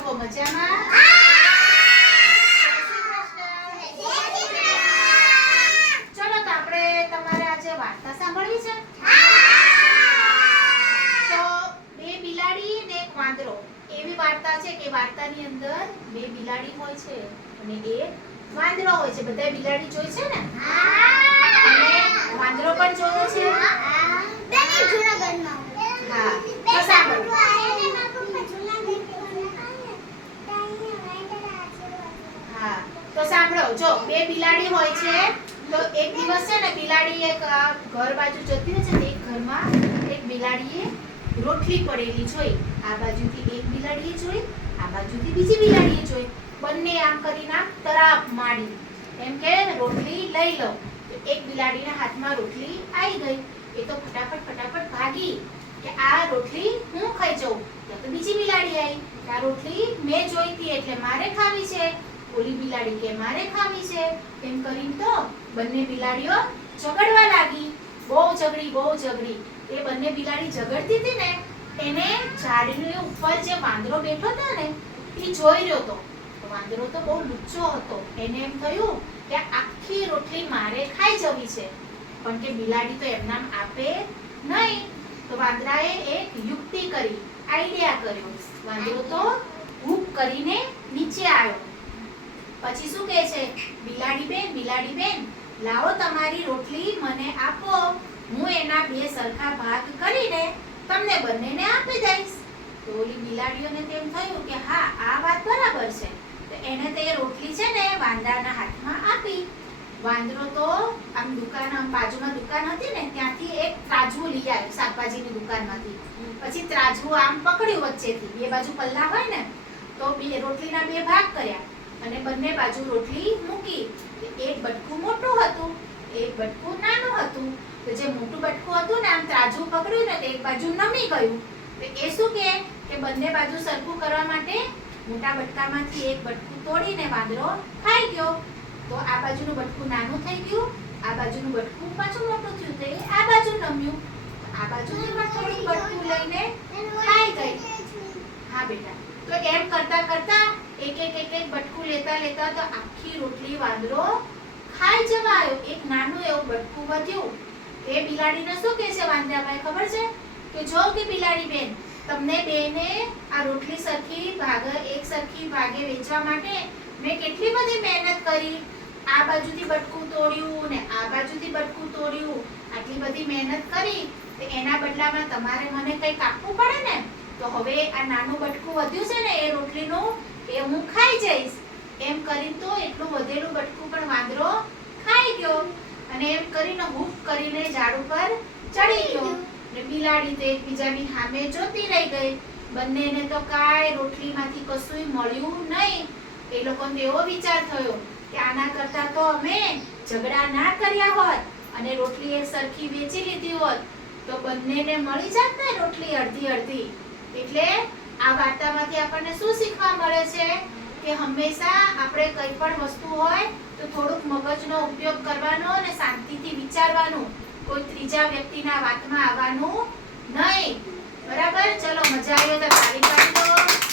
મજામાં? ચલો તો આપણે તમારે આજે વાર્તા સાંભળવી છે. તો બે બિલાડી ને એક વાંદરો. એવી વાર્તા છે કે વાર્તાની અંદર બે બિલાડી હોય છે અને એક વાંદરો હોય છે. બધા બિલાડી જોઈ છે ને? અને વાંદરો પણ જોયો છે તો સાંભળો હા તો સાંભળો, જો બે બિલાડી હોય છે, તો એક દિવસ છે ને બિલાડી એક ઘર બાજુ જતી હોય છે ને, એક ઘરમાં એક બિલાડીએ રોટલી પડેલી જોઈ. આ બાજુથી એક બિલાડીએ જોઈ, આ બાજુથી બીજી બિલાડીએ જોઈ. બંને આમ કરીને તરાપ માડી એમ કે, રોટલી લઈ લો. તો એક બિલાડીના હાથમાં રોટલી આવી ગઈ. એ તો ફટાફટ ફટાફટ ભાગી કે, આ રોટલી હું ખાઈ જાઉં? તો બીજી બિલાડી આવી. આ રોટલી મેં જોઈતી એટલે મારે ખાવી. ઓલી બિલાડી કે, મારે ખાવી છે? એમ કરીને તો બંને બિલાડીઓ ઝઘડવા લાગી. બહુ ઝઘડી બહુ ઝઘડી. એ બંને બિલાડી ઝઘડતી હતી ને, એને ઝાડની ઉપર જે વાંદરો બેઠો હતો ને, એ જોઈ રહ્યો હતો. વાંદરો તો બહુ લુચ્ચો હતો. એને એમ થયું કે, આખી રોટલી મારે ખાઈ જવી છે. પણ કે બિલાડી તો એમનામ આપે નહીં. તો વાંદરાએ એક યુક્તિ કરી, આઈડિયા કર્યો. વાંદરો તો હૂપ કરીને નીચે પછી શું કહે છે? બિલાડી બેન બિલાડી બેન લાવો તમારી રોટલી મને આપો. હું એના બે સરખા ભાગ કરીને તમને બંનેને આપી દઈશ. તો ઓલી બિલાડીઓને તેમ થયું કે હા, આ વાત બરાબર છે. તો એને તે રોટલી છે ને વાંદરાના હાથમાં આપી. વાંદરો તો આમ દુકાન, આમ બાજુમાં દુકાન હતી ને, ત્યાંથી એક ત્રાજવું લઈ આવ્યું શાકભાજીની દુકાનમાંથી. પછી ત્રાજવું આમ પકડ્યું વચ્ચેથી. બે બાજુ પલ્લા હોય ને, તો બે રોટલીના બે ભાગ કર્યા. અને બંને બાજુ રોટલી મૂકી. એક બટકું મોટું હતું એક બટકું નાનું હતું. તો જે મોટું બટકું હતું ને આમ ત્રાજુ પકડ્યું ને તો એક બાજુ નમી ગયું. તો એ શું કે કે બંને બાજુ સરખું કરવા માટે મોટા બટકામાંથી એક બટકું તોડીને વાંદરો ખાઈ ગયો. તો આ બાજુનું બટકું નાનું થઈ ગયું, આ બાજુનું બટકું પાછું મોટું થયું તો આ બાજુ નમ્યું. આ બાજુ થોડું બટકું લઈને ખાઈ ગઈ. હા બેટા. તો એમ કરતા કરતા એક એક એક એક બટકું લેતા લેતા તો આખી રોટલી વાંદરો ખાઈ જવા આવ્યો એક નાનું એવું બટકું વધ્યું. એ બિલાડીને શું કહે છે વાંદરાભાઈ, ખબર છે? કે જો કે બિલાડી બેન તમને બેને આ રોટલી સરખી ભાગ, એક સરખી ભાગે વેચવા માટે મેં કેટલી બધી મહેનત કરી. આ બાજુથી બટકું તોડ્યું ને આ બાજુથી બટકું તોડ્યું. આટલી બધી મહેનત કરી. તો એના બદલામાં તમારે મને કંઈક આપવું પડે ને? તો હવે આ નાનું બટકું વધ્યું છે ને એ રોટલીનું એ હું ખાઈ જઈશ. એમ કરી તો એટલું વધેલું બટકું પણ વાંદરો ખાઈ ગયો અને એમ કરીને હૂફ કરીને ઝાડ ઉપર ચડી ગયો. ને બિલાડી તો એકબીજાની સામે જોતી રહી ગઈ. બંનેને તો કાંઈ રોટલીમાંથી કશુંય મળ્યું નહીં. એ લોકોને એવો વિચાર થયો કે આના કરતા તો અમે ઝઘડા ના કર્યા હોત અને રોટલી એક સરખી વેચી લીધી હોત, તો બંનેને મળી જાત ને રોટલી અડધી અડધી. એટલે આ વાર્તામાંથી આપણને શું શીખવા મળે છે કે હંમેશા આપણે કંઈ પણ વસ્તુ હોય તો થોડુંક મગજનો ઉપયોગ કરવાનો અને શાંતિથી વિચારવાનું. કોઈ ત્રીજા વ્યક્તિના વાતમાં આવવાનું નહીં. બરાબર? ચલો, મજા આવી તો તાળી પાડી દો.